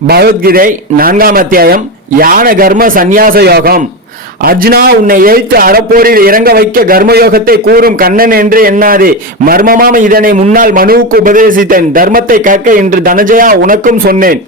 பகவத்கீதை 4ஆம் அத்தியாயம் யான கர்ம சந்நியாச யோகம். அர்ஜுனா, உன்னை எய்த்து அறப்போரில் இறங்க வைக்க கர்மயோகத்தை கூறும் கண்ணன் என்று எண்ணாதே. மர்மமாம் இதனை முன்னால் மனுவுக்கு உபதேசித்தேன். தர்மத்தை கற்க என்று தனஜயா உனக்கும் சொன்னேன்.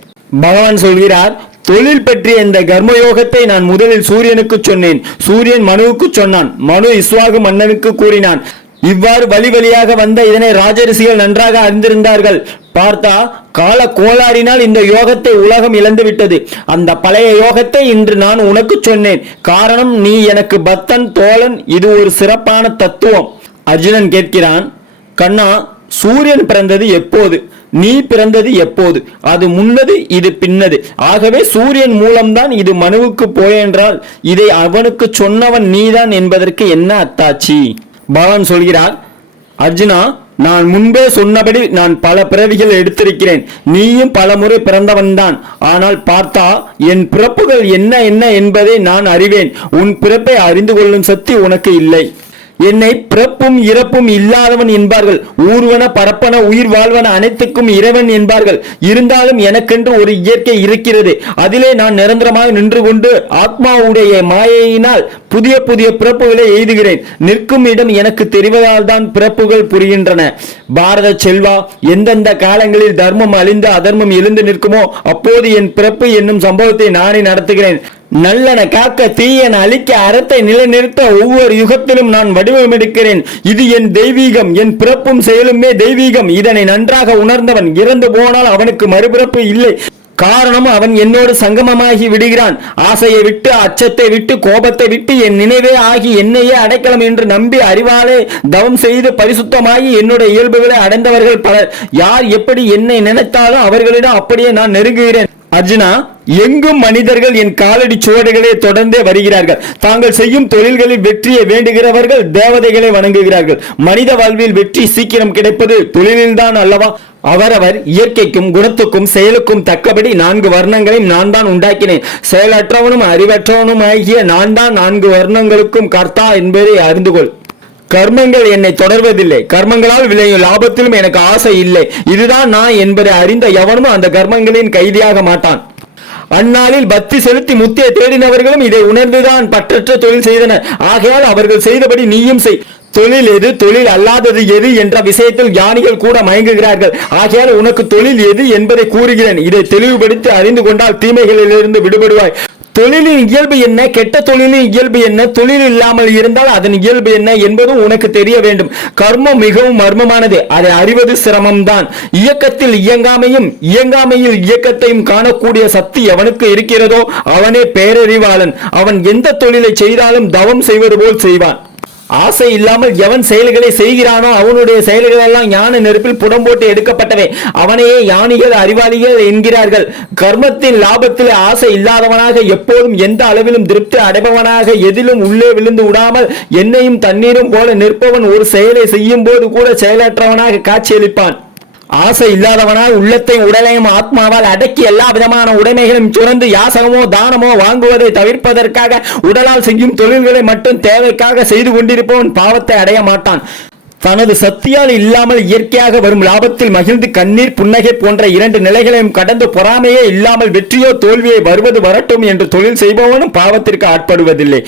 பகவான் சொல்கிறார், தொழில் பற்றிய இந்த கர்மயோகத்தை நான் முதலில் சூரியனுக்கு சொன்னேன். சூரியன் மனுவுக்கு சொன்னான். மனு இஸ்வாகு மன்னனுக்கு கூறினான். இவ்வாறு வழி வழியாக வந்த இதனை ராஜரிஷிகள் நன்றாக அறிந்திருந்தார்கள். பார்த்தா கால கோளாறினால் இந்த யோகத்தை உலகம் இழந்துவிட்டது. அந்த பழைய யோகத்தை இன்று நான் உனக்கு சொன்னேன். காரணம், நீ எனக்கு பக்தன், தோழன். இது ஒரு சிறப்பான தத்துவம். அர்ஜுனன் கேட்கிறான், கண்ணா, சூரியன் பிறந்தது எப்போது? நீ பிறந்தது எப்போது? அது முன்னது, இது பின்னது. ஆகவே சூரியன் மூலம்தான் இது மனுவுக்கு போயென்றால் இதை அவனுக்கு சொன்னவன் நீதான் என்பதற்கு என்ன அத்தாட்சி? பகவான் சொல்கிறார், அர்ஜுனா, நான் முன்பே சொன்னபடி நான் பல பிறவிகள் எடுத்திருக்கிறேன். நீயும் பல முறை பிறந்தவன்தான். ஆனால் பார்த்தா என் பிறப்புகள் என்ன என்ன என்பதை நான் அறிவேன். உன் பிறப்பை அறிந்து கொள்ளும் சக்தி உனக்கு இல்லை. என்னை பிறப்பும் இறப்பும் இல்லாதவன் என்பார்கள். ஊர்வன பரப்பன உயிர் வாழ்வன அனைத்துக்கும் இறைவன் என்பார்கள். இருந்தாலும் எனக்கென்று ஒரு இயற்கை இருக்கிறது. அதிலே நான் நிரந்தரமாக நின்று கொண்டு ஆத்மாவுடைய மாயையினால் புதிய புதிய பிறப்புகளை எய்துகிறேன். நிற்கும் இடம் எனக்கு தெரிவதால் தான் பிறப்புகள் புரிகின்றன. பாரத செல்வா, எந்தெந்த காலங்களில் தர்மம் அழிந்து அதர்மம் எழுந்து நிற்குமோ அப்போது என் பிறப்பு என்னும் சம்பவத்தை நானே நடத்துகிறேன். நல்லன காக்க, தீயன அழிக்க, அறத்தை நிலைநிறுத்த ஒவ்வொரு யுகத்திலும் நான் வடிவமெடுக்கிறேன். இது என் தெய்வீகம். என் பிறப்பும் செயலுமே தெய்வீகம். இதனை நன்றாக உணர்ந்தவன் இறந்து போனால் அவனுக்கு மறுபிறப்பு இல்லை. காரணம், அவன் என்னோடு சங்கமமாகி விடுகிறான். ஆசையை விட்டு, அச்சத்தை விட்டு, கோபத்தை விட்டு என் நினைவே ஆகி என்னையே அடைக்கலம் என்று நம்பி அறிவாலே தவம் செய்து பரிசுத்தமாகி என்னுடைய இயல்புகளை அடைந்தவர்கள் பலர். யார் எப்படி என்னை நினைத்தாலும் அவர்களிடம் அப்படியே நான் நெருங்குகிறேன். அர்ஜுனா, எங்கும் மனிதர்கள் என் காலடி சுவடுகளை தொடர்ந்தே வருகிறார்கள். தாங்கள் செய்யும் தொழில்களில் வெற்றியை வேண்டுகிறவர்கள் தேவதைகளை வணங்குகிறார்கள். மனித வாழ்வில் வெற்றி சீக்கிரம் கிடைப்பது தொழிலில்தான் அல்லவா? அவரவர் இயற்கைக்கும் குணத்துக்கும் செயலுக்கும் தக்கபடி 4 வர்ணங்களையும் நான் தான் உண்டாக்கினேன். செயலற்றவனும் அறிவற்றவனும் ஆகிய நான் தான் 4 வர்ணங்களுக்கும் கர்த்தா என்பதை அறிந்து கொள். கர்மங்கள் என்னை தொடர்வதில்லை. கர்மங்களால் விளையும் லாபத்திலும் எனக்கு ஆசை இல்லை. இதுதான் நான் என்பதை அறிந்த எவனும் அந்த கர்மங்களின் கைதியாக மாட்டான். அந்நாளில் பக்தி செலுத்தி முத்தியை தேடினவர்களும் இதை உணர்ந்துதான் பற்றற்ற தொழில் செய்தனர். ஆகையால் அவர்கள் செய்தபடி நீயும் செய். தொழில் எது, தொழில் அல்லாதது எது என்ற விஷயத்தில் ஞானிகள் கூட மயங்குகிறார்கள். ஆகையால் உனக்கு தொழில் எது என்பதை கூறுகிறேன். இதை தெளிவுபடுத்தி அறிந்து கொண்டால் தீமைகளிலிருந்து விடுபடுவாய். தொழிலின் இயல்பு என்ன, கெட்ட தொழிலின் இயல்பு என்ன, தொழில் இல்லாமல் இருந்தால் அதன் இயல்பு என்ன என்பதும் உனக்கு தெரிய வேண்டும். கர்மம் மிகவும் மர்மமானது. அதை அறிவது சிரமம்தான். இயக்கத்தில் இயங்காமையும் இயங்காமையில் இயக்கத்தையும் காணக்கூடிய சக்தி எவனுக்கு இருக்கிறதோ அவனே பேரறிவாளன். அவன் எந்த தொழிலை செய்தாலும் தவம் செய்வது போல் செய்வான். ஆசை இல்லாமல் எவன் செயல்களை செய்கிறானோ அவனுடைய செயல்கள் எல்லாம் ஞான நெருப்பில் புடம் போட்டு எடுக்கப்பட்டவை. அவனையே ஞானிகள் அறிவாளிகள் என்கிறார்கள். கர்மத்தின் லாபத்தில் ஆசை இல்லாதவனாக, எப்போதும் எந்த அளவிலும் திருப்தி அடைபவனாக, எதிலும் உள்ளே விழுந்து விடாமல் எண்ணெயும் தண்ணீரும் போல நிற்பவன் ஒரு செயலை செய்யும் போது கூட செயலற்றவனாக காட்சியளிப்பான். ஆசை இல்லாதவனால் உள்ளத்தை உடலையும் ஆத்மாவால் அடக்கி எல்லா விதமான உடைமைகளும் சுரந்து யாசகமோ தானமோ வாங்குவதை தவிர்ப்பதற்காக உடலால் செய்யும் தொழில்களை மட்டும் தேவைக்காக செய்து கொண்டிருப்பவன் பாவத்தை அடைய மாட்டான். தனது சக்தியால் இல்லாமல் இயற்கையாக வரும் லாபத்தில் மகிழ்ந்து கண்ணீர் புன்னகை போன்ற 2 நிலைகளையும் கடந்து பொறாமையே இல்லாமல் வெற்றியோ தோல்வியை வருவது வரட்டும் என்று தொழில் செய்பவனும் பாவத்திற்கு ஆட்படுவதில்லை.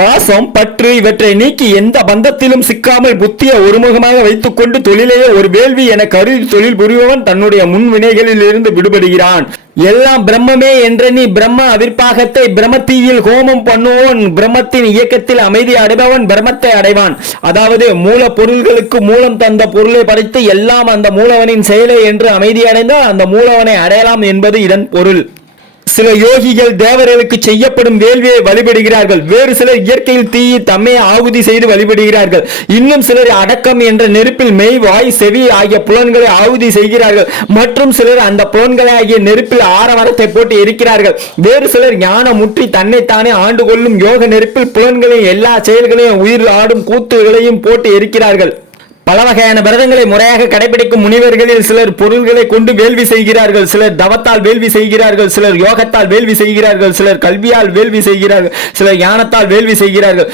பாசம், பற்று இவற்றை நீக்கி எந்த பந்தத்திலும் சிக்காமல் புத்தியை ஒருமுகமாக வைத்துக் கொண்டு தொழிலையே ஒரு வேள்வி என கருதி தொழில் புரிபவன் தன்னுடைய முன் வினைகளில் இருந்து விடுபடுகிறான். எல்லாம் பிரம்மமே என்ற நீ பிரம்ம அவிர்ப்பாகத்தை பிரம்மத்தீயில் ஹோமம் பண்ணுவோன் பிரம்மத்தின் இயக்கத்தில் அமைதி அடைபவன் பிரம்மத்தை அடைவான். அதாவது மூல பொருள்களுக்கு மூலம் தந்த பொருளை படைத்து எல்லாம் அந்த மூலவனின் செயலை என்று அமைதி அடைந்தால் அந்த மூலவனை அடையலாம் என்பது இதன் பொருள். சில யோகிகள் தேவர்களுக்கு செய்யப்படும் வேள்வியை வழிபடுகிறார்கள். வேறு சிலர் இயற்கையில் தீயை தம்மை ஆகுதி செய்து வழிபடுகிறார்கள். இன்னும் சிலர் அடக்கம் என்ற நெருப்பில் மெய், வாய், செவி ஆகிய புலன்களை ஆகுதி செய்கிறார்கள். மற்றும் சிலர் அந்த புலன்களை ஆகிய நெருப்பில் ஆரவரத்தை போட்டு எரிக்கிறார்கள். வேறு சிலர் ஞான முற்றி தன்னைத்தானே ஆண்டு கொள்ளும் யோக நெருப்பில் புலன்களின் எல்லா செயல்களையும் உயிர் ஆடும் கூத்துகளையும் போட்டு எரிக்கிறார்கள். பல வகையான விரதங்களை முறையாக கடைபிடிக்கும் முனிவர்களில் சிலர் பொருள்களை கொண்டு வேள்வி செய்கிறார்கள், சிலர் தவத்தால் வேள்வி செய்கிறார்கள், சிலர் யோகத்தால் வேள்வி செய்கிறார்கள், சிலர் கல்வியால் வேள்வி செய்கிறார்கள், சிலர் ஞானத்தால் வேள்வி செய்கிறார்கள்.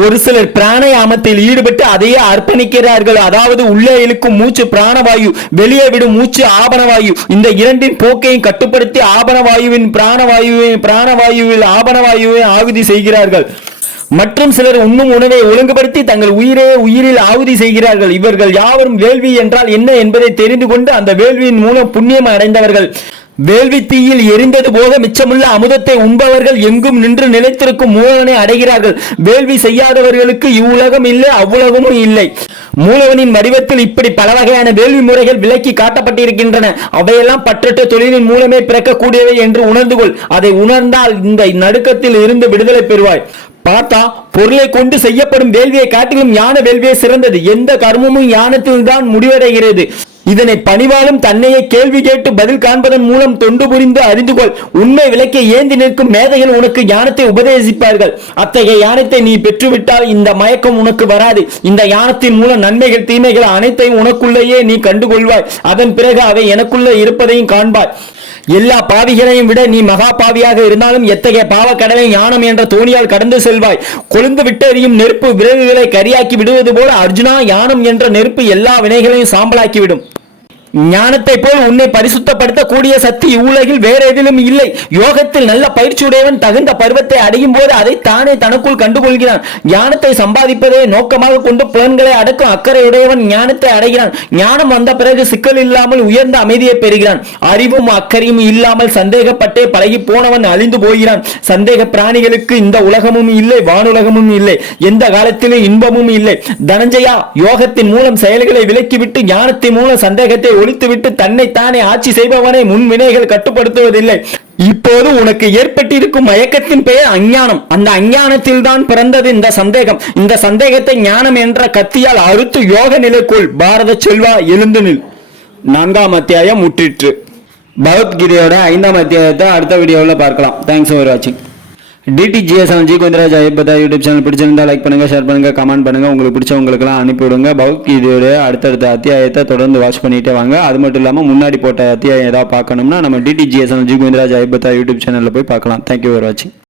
ஒரு சிலர் பிராணாயாமத்தில் ஈடுபட்டு அதையே அர்ப்பணிக்கிறார்கள். அதாவது உள்ளே இழுக்கும் மூச்சு பிராணவாயு, வெளியே விடும் மூச்சு ஆபனவாயு. இந்த இரண்டின் போக்கையும் கட்டுப்படுத்தி பிராணவாயுவில் ஆபனவாயுவை ஆகுதி செய்கிறார்கள். மற்றும் சிலர் உண்ணும் உணவை ஒழுங்குபடுத்தி தங்கள் உயிரில் ஆகுதி செய்கிறார்கள். இவர்கள் யாவரும் வேள்வி என்றால் என்ன என்பதை தெரிந்து கொண்டு அந்த வேள்வியின் மூலம் புண்ணியம் அடைந்தவர்கள். வேள்வி தீயில் எரிந்தது போக மிச்சமுள்ள அமுதத்தை உண்பவர்கள் எங்கும் நின்று நிலைத்திருக்கும் மூலவனை அடைகிறார்கள். வேள்வி செய்யாதவர்களுக்கு இவ்வுலகம் இல்லை, அவ்வுலகமும் இல்லை. மூலவனின் வடிவத்தில் இப்படி பல வகையான வேள்வி முறைகள் விலக்கி காட்டப்பட்டிருக்கின்றன. அவையெல்லாம் பற்றற்ற தொழிலின் மூலமே பிறக்கக்கூடியவை என்று உணர்ந்து கொள். அதை உணர்ந்தால் இந்த நடுக்கத்தில் இருந்து விடுதலை பெறுவாய். பார்த்தா பொருளை கொண்டு செய்யப்படும் வேள்வியை காட்டிலும் ஞான வேள்வியை சிறந்தது. எந்த கர்மமும் ஞானத்தில் தான் முடிவடைகிறது. இதனை பணிவாலும் தன்னையே கேள்வி கேட்டு பதில் காண்பதன் மூலம் தொண்டு புரிந்து அறிந்து கொள். உண்மை விளக்கை ஏந்தி நிற்கும் மேதைகள் உனக்கு ஞானத்தை உபதேசிப்பார்கள். அத்தகைய ஞானத்தை நீ பெற்றுவிட்டால் இந்த மயக்கம் உனக்கு வராது. இந்த ஞானத்தின் மூலம் நன்மைகள் தீமைகள் அனைத்தையும் உனக்குள்ளேயே நீ கண்டுகொள்வாய். அதன் பிறகு அவை எனக்குள்ள இருப்பதையும் காண்பாய். எல்லா பாவிகளையும் விட நீ மகா பாவியாக இருந்தாலும் எத்தகைய பாவ கடலை ஞானம் என்ற தோணியால் கடந்து செல்வாய். கொழுந்து விட்டு எறியும் நெருப்பு விறகுகளை கரியாக்கி விடுவது போல அர்ஜுனா, ஞானம் என்ற நெருப்பு எல்லா வினைகளையும் சாம்பலாக்கிவிடும். ஞானத்தை போல் உன்னை பரிசுத்தப்படுத்த கூடிய சக்தி இவ்வுலகில் வேற எதிலும் இல்லை. யோகத்தில் நல்ல பயிற்சியுடையவன் தகுந்த பருவத்தை அடையும் போது அதை தானே தனக்குள் கண்டுகொள்கிறான். ஞானத்தை சம்பாதிப்பதை நோக்கமாக கொண்டு புலன்களை அடக்கும் அக்கறையுடையவன் ஞானத்தை அடைகிறான். ஞானம் வந்த பிறகு சிக்கல் இல்லாமல் உயர்ந்த அமைதியை பெறுகிறான். அறிவும் அக்கறையும் இல்லாமல் சந்தேகப்பட்டே பழகி போனவன் அழிந்து போகிறான். சந்தேக பிராணிகளுக்கு இந்த உலகமும் இல்லை, வானுலகமும் இல்லை, எந்த காலத்திலும் இன்பமும் இல்லை. தனஞ்சயா, யோகத்தின் மூலம் செயல்களை விலக்கிவிட்டு ஞானத்தின் மூலம் சந்தேகத்தை ஒழித்துவிட்டு தன்னைத்தானே ஆட்சி செய்பவனை முன்வினைகள் கட்டுப்படுத்துவதில்லை. இப்போது உனக்கு ஏற்பட்டிருக்கும் மயக்கத்தின் பெயர் அஞ்ஞானம். அந்த அஞ்ஞானத்தில் தான் பிறந்தது இந்த சந்தேகம். இந்த சந்தேகத்தை ஞானம் என்ற கத்தியால் அறுத்து யோக நிலைக்குள். பாரத செல்வா, எழுந்து நில். 4ஆம் அத்தியாயம் முற்றிற்று. பகவத்கீதையோட 5ஆம் அத்தியாயத்தை அடுத்த வீடியோவில் பார்க்கலாம். தேங்க்ஸ் ஃபார் வாட்சிங். DTGS ஜி கோவிந்தராஜ் ஐயப்பதா யூடியூப் சேனல் பிடிச்சிருந்தா லைக் பண்ணுங்க, ஷேர் பண்ணுங்க, கமெண்ட் பண்ணுங்க. உங்களுக்கு பிடிச்சவங்களுக்குலாம் அனுப்பிவிடுங்க. பகவத்கீதையோட அடுத்தடுத்த அத்தியாயத்தை தொடர்ந்து வாட்ச் பண்ணிட்டே வாங்க. அது மட்டும் இல்லாமல் முன்னாடி போட்ட அத்தியாயம் ஏதாவது பார்க்கணும்னா நம்ம DTGS ஜி கோவிந்தராஜ் ஐயப்பதா யூடியூப் சேனலில் போய் பார்க்கலாம். தேங்க்யூ ஃபார் வாட்சிங்.